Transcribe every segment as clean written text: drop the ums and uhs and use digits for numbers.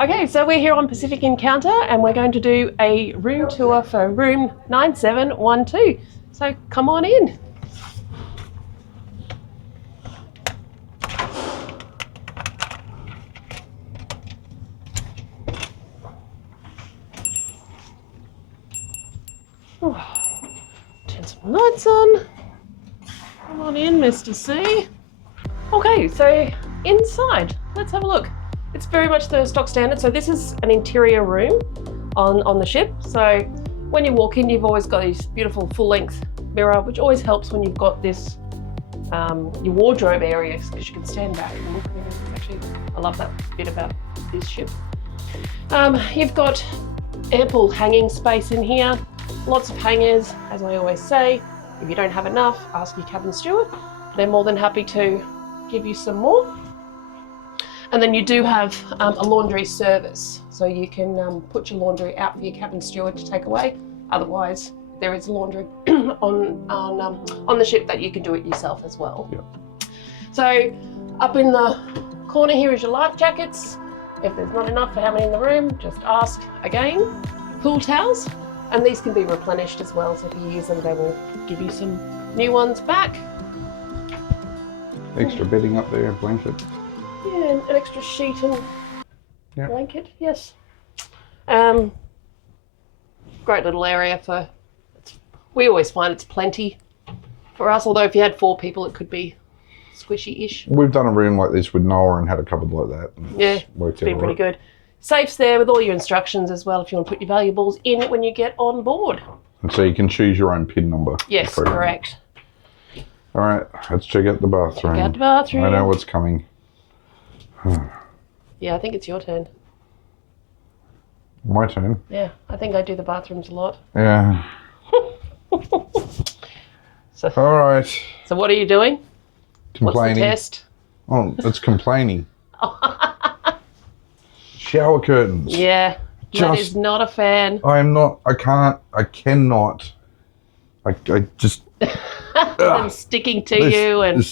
Okay, so we're here on Pacific Encounter and we're going to do a room tour for room 9712. So come on in. Oh, turn some lights on. Come on in, Mr. C. Okay, so inside, let's have a look. It's very much the stock standard. So this is an interior room on the ship. So when you walk in, you've always got this beautiful full-length mirror, which always helps when you've got this, your wardrobe area, because you can stand back and look. Actually, I love that bit about this ship. You've got ample hanging space in here, lots of hangers, as I always say. If you don't have enough, ask your cabin steward. They're more than happy to give you some more. And then you do have a laundry service, so you can put your laundry out for your cabin steward to take away. Otherwise, there is laundry on the ship that you can do it yourself as well. Yep. So up in the corner here is your life jackets. If there's not enough for how many in the room, just ask again. Pool towels, and these can be replenished as well. So if you use them, they will give you some new ones back. Extra bedding up there, blanket. Yeah, an extra sheet and blanket, yes. Great little area for, we always find it's plenty for us, although if you had 4 people it could be squishy-ish. We've done a room like this with Noah and had a cupboard like that. Yeah, it's been pretty good. Safe's there with all your instructions as well if you want to put your valuables in when you get on board. And so you can choose your own PIN number. Yes, correct. All right, let's check out the bathroom. Check out the bathroom. I know what's coming. Yeah, I think it's your turn. My turn? Yeah, I think I do the bathrooms a lot. Yeah. So, all right. So what are you doing? Complaining. What's the test? Oh, it's complaining. Shower curtains. Yeah, that is not a fan. I am not, I cannot. I just... Them sticking to you and...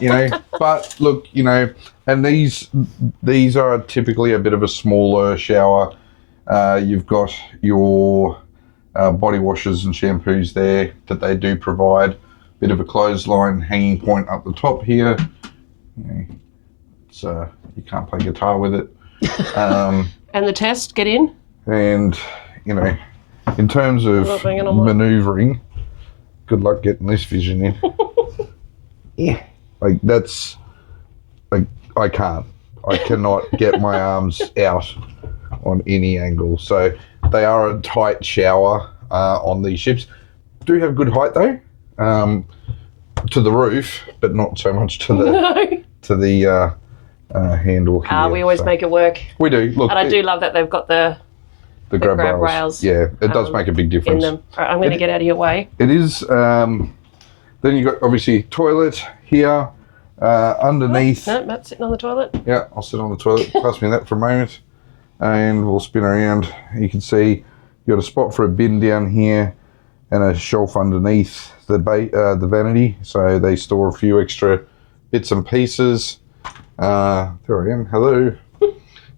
you know, but look, you know, and these are typically a bit of a smaller shower. You've got your body washes and shampoos there that they do provide. Bit of a clothesline hanging point up the top here. You know, it's you can't play guitar with it. And the test, get in. And you know, in terms of manoeuvring, good luck getting this vision in. Yeah, like that's like I cannot get my arms out on any angle. So they are a tight shower on these ships. Do have good height though. To the roof, but not so much to the handle here. We always make it work. We do. Look, and I do love that they've got the grab rails. Yeah, it does make a big difference. In them. All right, I'm going to get out of your way. It is. Then you've got obviously toilet here, underneath. No, Matt's sitting on the toilet. Yeah, I'll sit on the toilet. Pass me that for a moment, and we'll spin around. You can see you've got a spot for a bin down here, and a shelf underneath the vanity, so they store a few extra bits and pieces. There I am. Hello.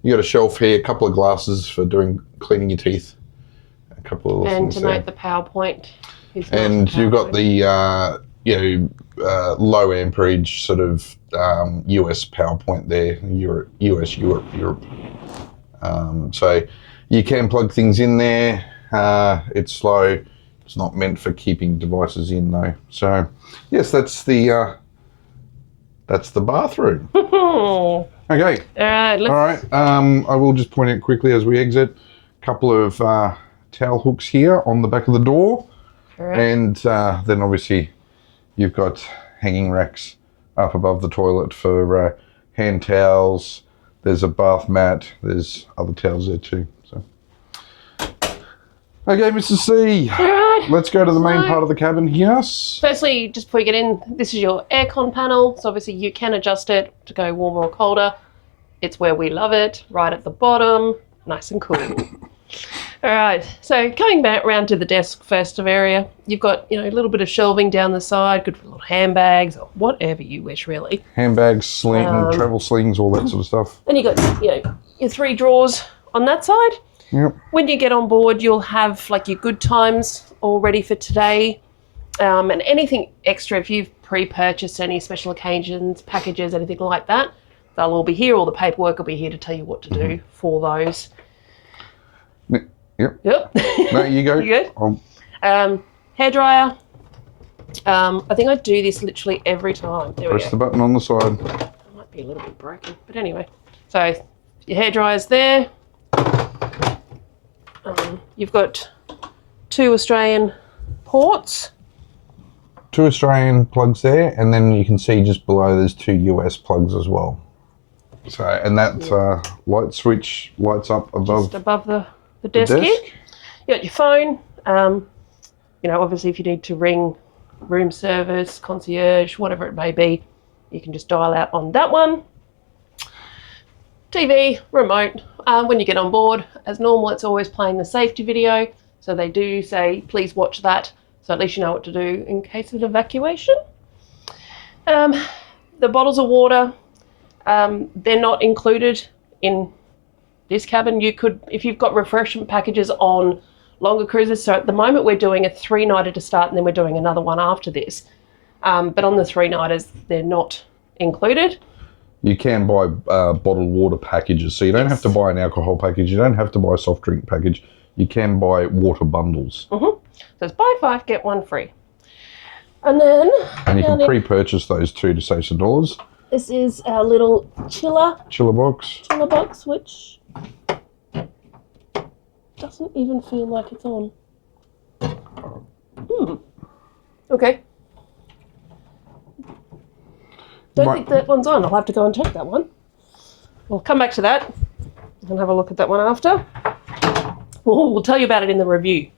You got a shelf here, a couple of glasses for cleaning your teeth, a couple of and things to there. note the PowerPoint. And you've got the low amperage sort of US PowerPoint there, Europe. So you can plug things in there. It's slow. It's not meant for keeping devices in though. So yes, that's the bathroom. Okay. All right. I will just point out quickly as we exit, a couple of towel hooks here on the back of the door. Correct. And then obviously you've got hanging racks up above the toilet for hand towels. There's a bath mat. There's other towels there too. So. Okay, Mr. C. All right. Let's go to the main part of the cabin here. Firstly, just before you get in, this is your aircon panel. So obviously you can adjust it to go warmer or colder. It's where we love it, right at the bottom, nice and cool. All right, so coming back round to the desk first of area, you've got, a little bit of shelving down the side, good for little handbags or whatever you wish, really. Handbags, travel slings, all that sort of stuff. Then you've got, your your 3 drawers on that side. Yep. When you get on board, you'll have like your good times all ready for today. And anything extra, if you've pre-purchased any special occasions, packages, anything like that, they'll all be here. All the paperwork will be here to tell you what to do for those. Yep. Yep. No, you go. You good? Hairdryer. I think I do this literally every time. There we Press go. the button on the side. It might be a little bit broken, but anyway. So your hairdryer's there. You've got 2 Australian ports. 2 Australian plugs there, and then you can see just below there's 2 US plugs as well. So, and that light switch lights up above, Just above the desk here. You got your phone. You know, obviously if you need to ring room service, concierge, whatever it may be, you can just dial out on that one. TV, remote. When you get on board, as normal, it's always playing the safety video. So they do say, please watch that. So at least you know what to do in case of evacuation. The bottles of water, they're not included in this cabin. You could, if you've got refreshment packages on longer cruises. So at the moment we're doing a 3-nighter to start, and then we're doing another one after this. But on the 3-nighters, they're not included. You can buy bottled water packages, so you don't have to buy an alcohol package. You don't have to buy a soft drink package. You can buy water bundles. So it's buy 5, get 1 free. And then... And you can pre-purchase those too to save some dollars. This is our little chiller box, which doesn't even feel like it's on. Okay. Don't think that one's on. I'll have to go and check that one. We'll come back to that and have a look at that one after. We'll tell you about it in the review.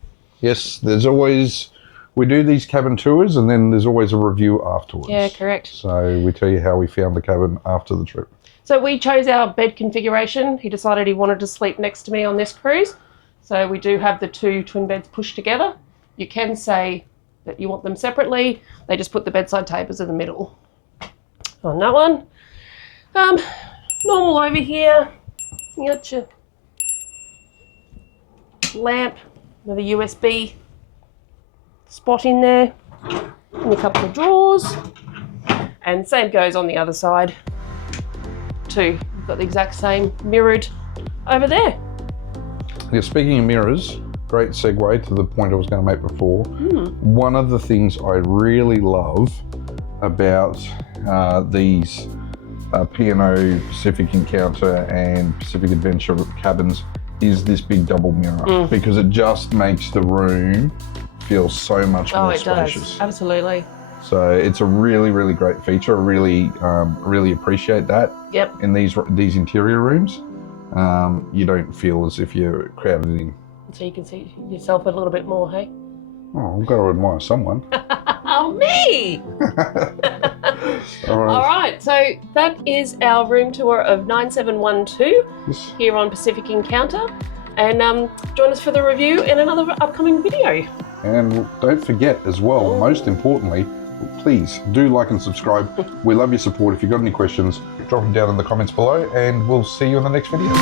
Yes, there's always, we do these cabin tours and then there's always a review afterwards. Yeah, correct. So we tell you how we found the cabin after the trip. So we chose our bed configuration. He decided he wanted to sleep next to me on this cruise. So we do have the 2 twin beds pushed together. You can say that you want them separately. They just put the bedside tables in the middle on that one. Normal over here. You got your lamp with a USB spot in there, and a couple of drawers. And same goes on the other side too. We've got the exact same mirrored over there. Yeah, speaking of mirrors, great segue to the point I was going to make before. One of the things I really love about these P&O Pacific Encounter and Pacific Adventure cabins is this big double mirror, because it just makes the room feel so much more spacious. Does. Absolutely. So it's a really, really great feature. I really appreciate that. Yep. In these interior rooms, you don't feel as if you're crowded in. So you can see yourself a little bit more, hey? Oh, I've got to admire someone. Oh, me! All right, so that is our room tour of 9712 here on Pacific Encounter. And join us for the review in another upcoming video. And don't forget as well, most importantly, please do like and subscribe. We love your support. If you've got any questions, drop them down in the comments below, and we'll see you in the next video.